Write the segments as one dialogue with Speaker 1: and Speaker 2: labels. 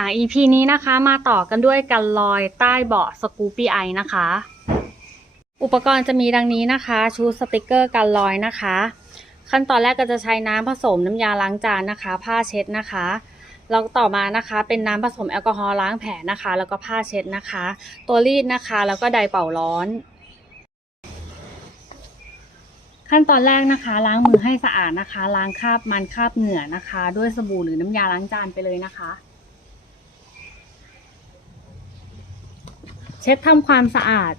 Speaker 1: อ่า EP นี้นะคะมาต่อกันด้วยกันลอยใต้เบาะสกูปี้ไอนะคะ อุปกรณ์จะมีดังนี้นะคะชุดสติกเกอร์กันลอยนะคะ ขั้นตอนแรกก็จะใช้น้ำผสมน้ำยาล้างจานนะคะ ผ้าเช็ดนะคะแล้วต่อมานะคะเป็นน้ำผสมแอลกอฮอล์ล้างแผลนะคะ แล้วก็ผ้าเช็ดนะคะ ตัวรีดนะคะ แล้วก็ไดเป่าร้อน ขั้นตอนแรกนะคะ ล้างมือให้สะอาดนะคะ ล้างคราบมันคราบเหงื่อนะคะ ด้วยสบู่หรือน้ำยาล้างจานไปเลยนะคะ เช็ดทำความสะอาด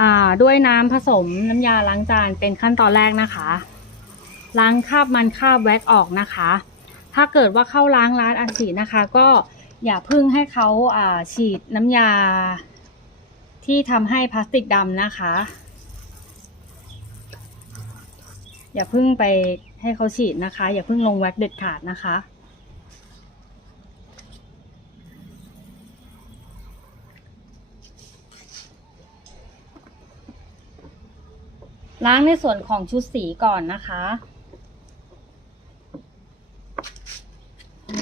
Speaker 1: อ่าด้วยน้ำผสมน้ำยาล้างจานเป็นขั้นตอนแรกนะคะ ล้างคราบมันคราบแว็กออกนะคะ ถ้าเกิดว่าเข้าล้างร้านอาฉีดนะคะ ก็อย่าพึ่งให้เขาอ่าฉีดน้ำยา ที่ทำให้พลาสติกดำนะคะ อย่าพึ่งไปให้เขาฉีดนะคะ อย่าพึ่งลงแว็กเด็ดขาดนะคะ ล้างในส่วนของชุดสีก่อนนะคะ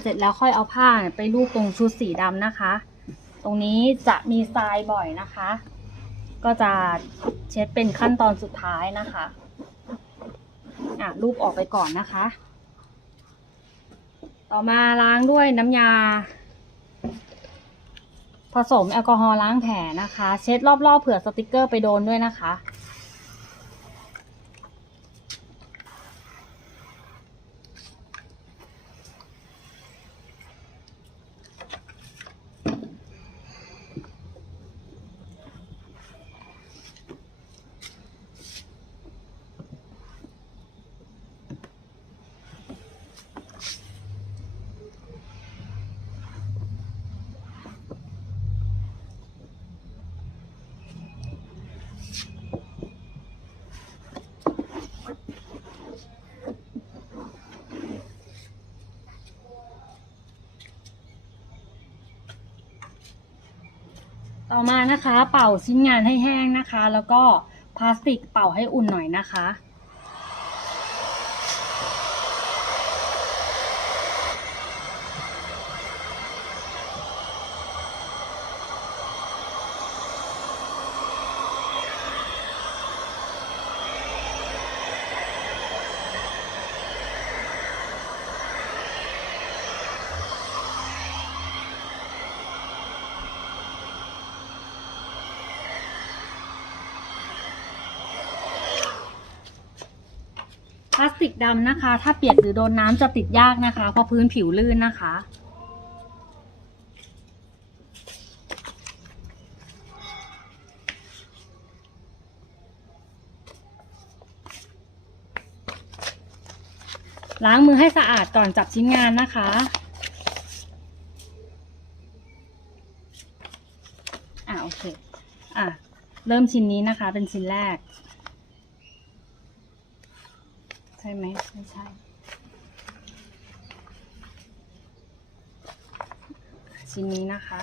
Speaker 1: เสร็จแล้วค่อยเอาผ้าไปลูบตรงชุดสีดำนะคะ ตรงนี้จะมีทรายบ่อยนะคะ ก็จะเช็ดเป็นขั้นตอนสุดท้ายนะคะอะรูปออกไปก่อนนะคะ ต่อมาล้างด้วยน้ำยา ผสมแอลกอฮอล์ล้างแผลนะคะ เช็ดรอบๆเผื่อสติกเกอร์ไปโดนด้วยนะคะ ต่อมานะคะ เป่าชิ้นงานให้แห้งนะคะ แล้วก็พลาสติกเป่าให้อุ่นหน่อยนะคะ ดำนะคะ ถ้าเปียกหรือโดนน้ำจะติดยากนะคะ เพราะพื้นผิวลื่นนะคะ ล้างมือให้สะอาดก่อนจับชิ้นงานนะคะอ่าโอเคอะเริ่มชิ้นนี้นะคะเป็นชิ้นแรก ใช่ไหมไม่ใช่ ชิ้นนี้นะคะ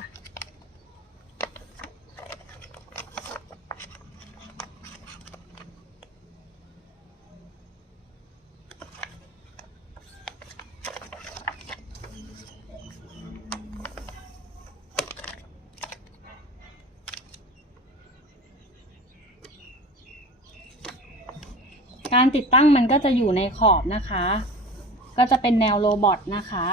Speaker 1: การติดตั้งมันก็จะอยู่ในขอบนะคะ ก็จะเป็นแนวโรบอทนะคะ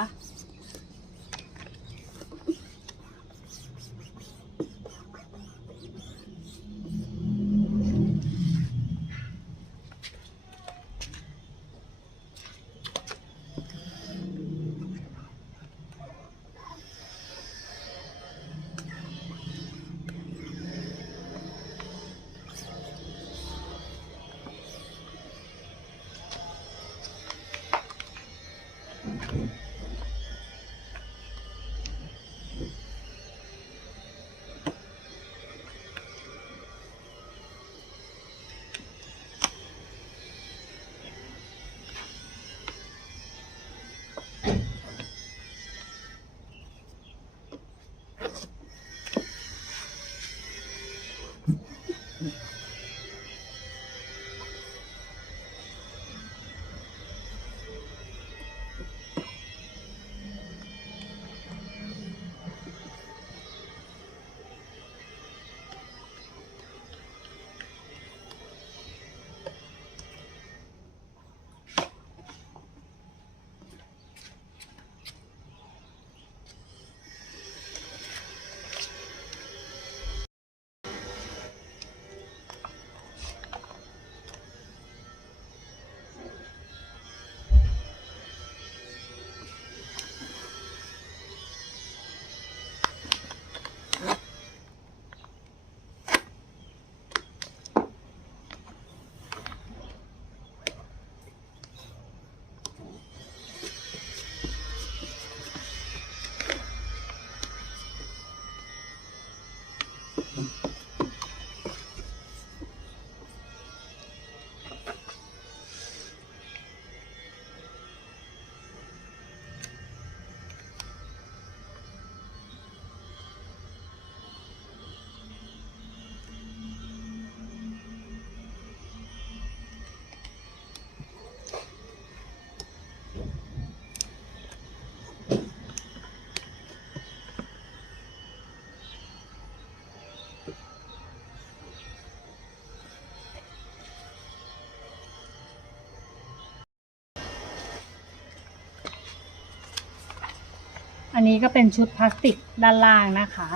Speaker 1: นี้ก็เป็นชุดพลาสติกด้านล่างนะคะ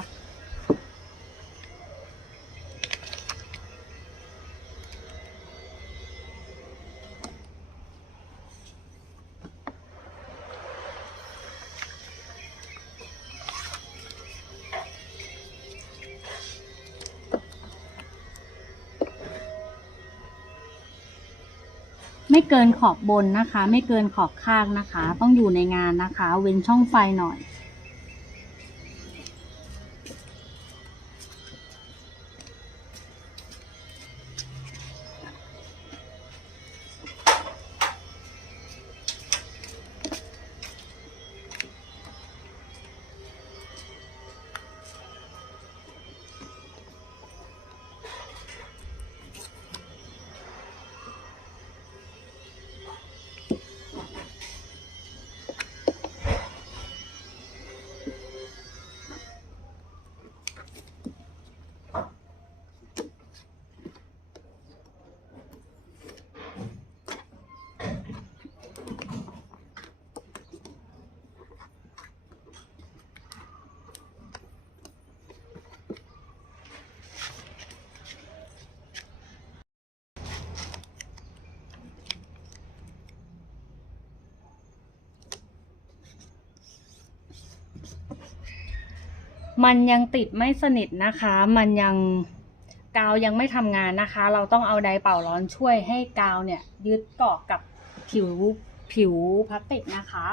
Speaker 1: ไม่เกินขอบบนนะคะ ไม่เกินขอบข้างนะคะ ต้องอยู่ในงานนะคะ เว้นช่องไฟหน่อย มันยังติดไม่สนิทนะคะ มันยังกาวยังไม่ทำงานนะคะ เราต้องเอาไดเป่าร้อนช่วยให้กาวเนี่ยยึดเกาะกับผิวผิวพลาสติกนะคะ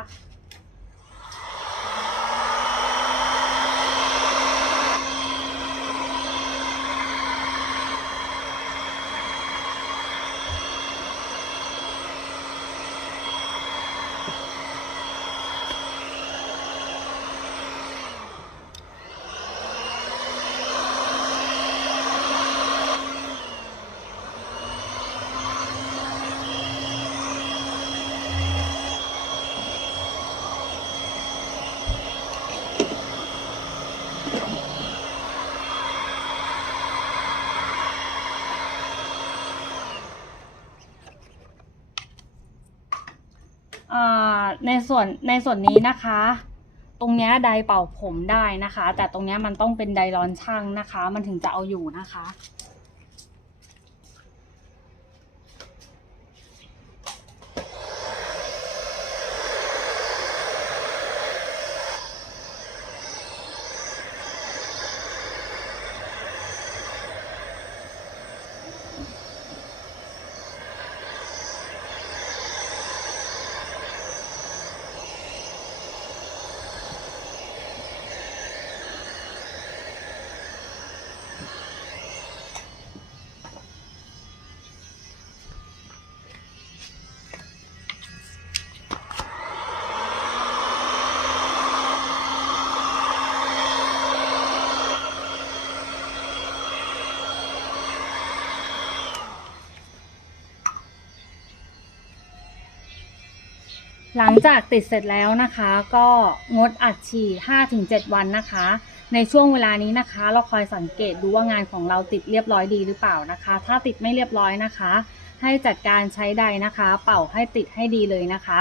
Speaker 1: ในส่วนในส่วนนี้นะคะ ตรงนี้ไดเป่าผมได้นะคะ แต่ตรงนี้มันต้องเป็นไดร์ร้อนช่างนะคะ มันถึงจะเอาอยู่นะคะ หลังจากติดเสร็จแล้วนะคะ ก็งดอัดฉีด5-7 วันนะคะ ในช่วงเวลานี้นะคะ เราคอยสังเกตดูว่างานของเราติดเรียบร้อยดีหรือเปล่านะคะ ถ้าติดไม่เรียบร้อยนะคะ ให้จัดการใช้ใดนะคะ เป่าให้ติดให้ดีเลยนะคะ